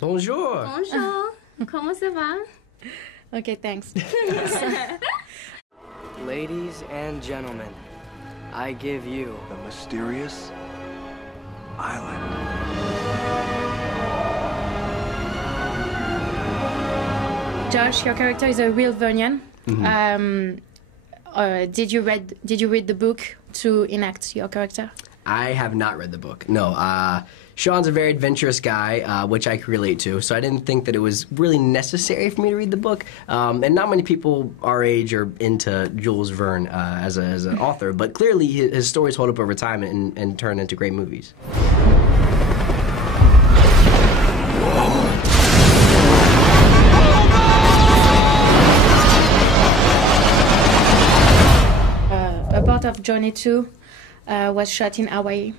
Bonjour. Bonjour. Comment ça va? Okay, thanks. Ladies and gentlemen, I give you the mysterious island. Josh, your character is a real Vernian. Did you read the book to enact your character? I have not read the book. No. Sean's a very adventurous guy, which I can relate to. So I didn't think that it was really necessary for me to read the book. And not many people our age are into Jules Verne as an author. But clearly his stories hold up over time and turn into great movies. A part of Journey 2 was shot in Hawaii,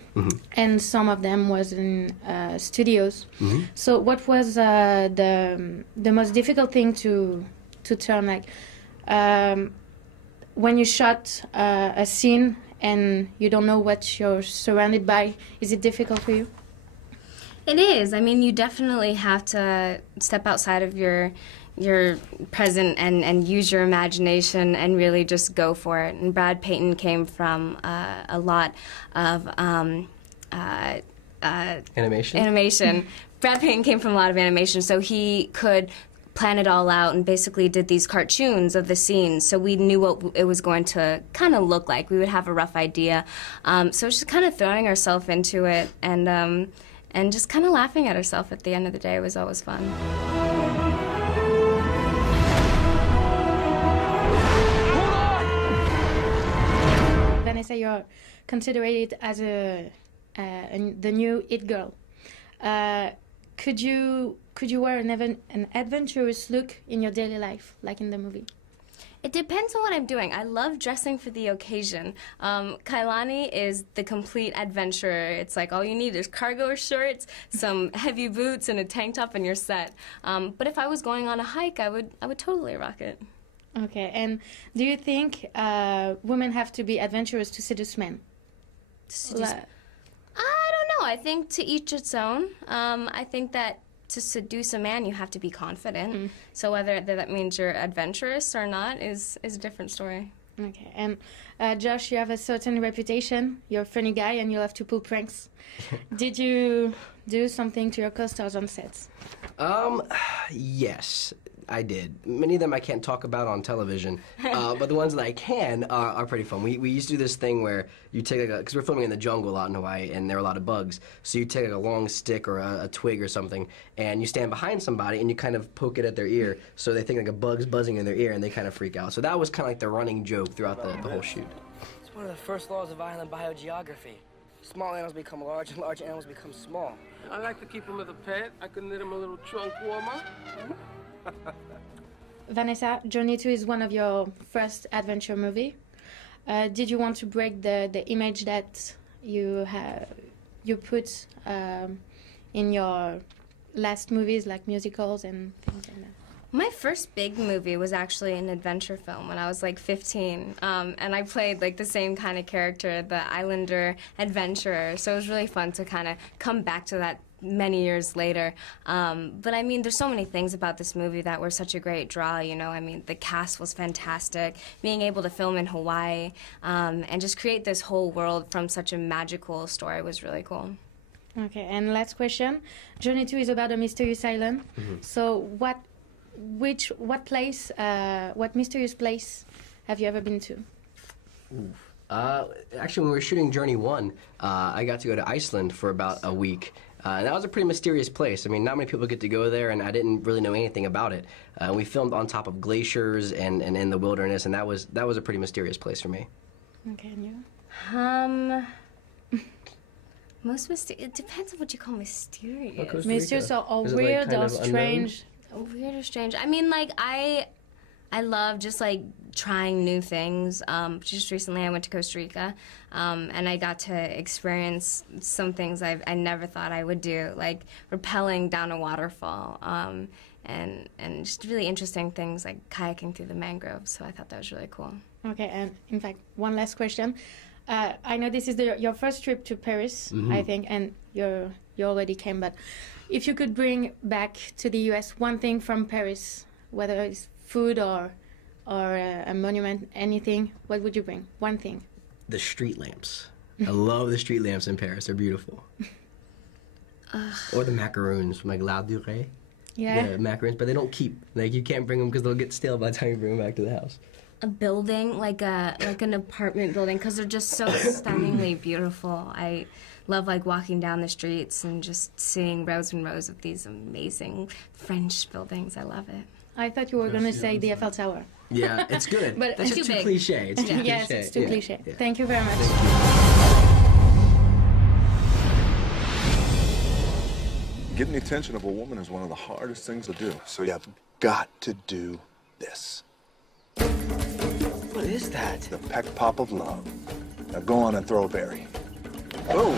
and some of them was in studios. So what was the most difficult thing to turn, like when you shot a scene and you don't know what you're surrounded by? Is it difficult for you? It is. I mean, you definitely have to step outside of your present and use your imagination and really just go for it. And Brad Payton came from a lot of Animation? Brad Payton came from a lot of animation, so he could plan it all out and basically did these cartoons of the scenes, so we knew what it was going to kind of look like. We would have a rough idea. So it's just kind of throwing ourselves into it and just kind of laughing at ourselves at the end of the day. It was always fun. Vanessa, you're considered as the new it girl. Could you wear an adventurous look in your daily life, like in the movie? It depends on what I'm doing. I love dressing for the occasion. Kailani is the complete adventurer. It's like all you need is cargo shorts, some heavy boots, and a tank top, and you're set. But if I was going on a hike, I would totally rock it. Okay, and do you think women have to be adventurous to seduce men? I don't know. I think to each its own. I think that to seduce a man, you have to be confident. So whether that means you're adventurous or not is a different story. Okay, and Josh, you have a certain reputation. You're a funny guy and you love to pull pranks. Did you do something to your co-stars on sets? Yes, I did. Many of them I can't talk about on television, but the ones that I can are pretty fun. We used to do this thing where you take because we're filming in the jungle a lot in Hawaii, and there are a lot of bugs. So you take a long stick or a twig or something, and you stand behind somebody, and you kind of poke it at their ear, so they think like a bug's buzzing in their ear, and they kind of freak out. So that was kind of like the running joke throughout the whole shoot. It's one of the first laws of island biogeography. Small animals become large, and large animals become small. I like to keep him as a pet. I could knit him a little trunk warmer. Vanessa, Journey 2 is one of your first adventure movie. Did you want to break the image that you put in your last movies, like musicals and things like that? My first big movie was actually an adventure film when I was like 15, and I played like the same kind of character, the islander adventurer, so it was really fun to kind of come back to that many years later. But I mean, there's so many things about this movie that were such a great draw, you know. I mean, the cast was fantastic, being able to film in Hawaii, and just create this whole world from such a magical story was really cool. Okay, and last question. Journey 2 is about a mysterious island. So what mysterious place have you ever been to? Actually, when we were shooting Journey 1, I got to go to Iceland for about a week. And that was a pretty mysterious place. I mean, not many people get to go there, and I didn't really know anything about it. We filmed on top of glaciers and in the wilderness, and that was a pretty mysterious place for me. Okay, and you? It depends on what you call mysterious. Mysterious or weird or strange? Weird or strange. I mean, like, I love just, like, trying new things. Just recently I went to Costa Rica, and I got to experience some things I never thought I would do, like rappelling down a waterfall, and just really interesting things like kayaking through the mangroves, so I thought that was really cool. Okay, and in fact, one last question. I know this is your first trip to Paris, I think, and you already came, but If you could bring back to the US one thing from Paris, whether it's food or a monument, anything, what would you bring? One thing. The street lamps. I love the street lamps in Paris. They're beautiful. Or the macaroons from like La Durée. Yeah. The macaroons, but they don't keep. Like you can't bring them because they'll get stale by the time you bring them back to the house. A building, like an apartment building, because they're just so stunningly beautiful. I love like walking down the streets and just seeing rows and rows of these amazing French buildings. I love it. I thought you were going to say the Eiffel Tower. Yeah, it's good. But that's it's just too too big. cliche. It's too cliche. Yes, it's too cliche. Yeah. Thank you very much. Getting the attention of a woman is one of the hardest things to do. So you have got to do this. What is that? The peck pop of love. Now go on and throw a berry. Boom!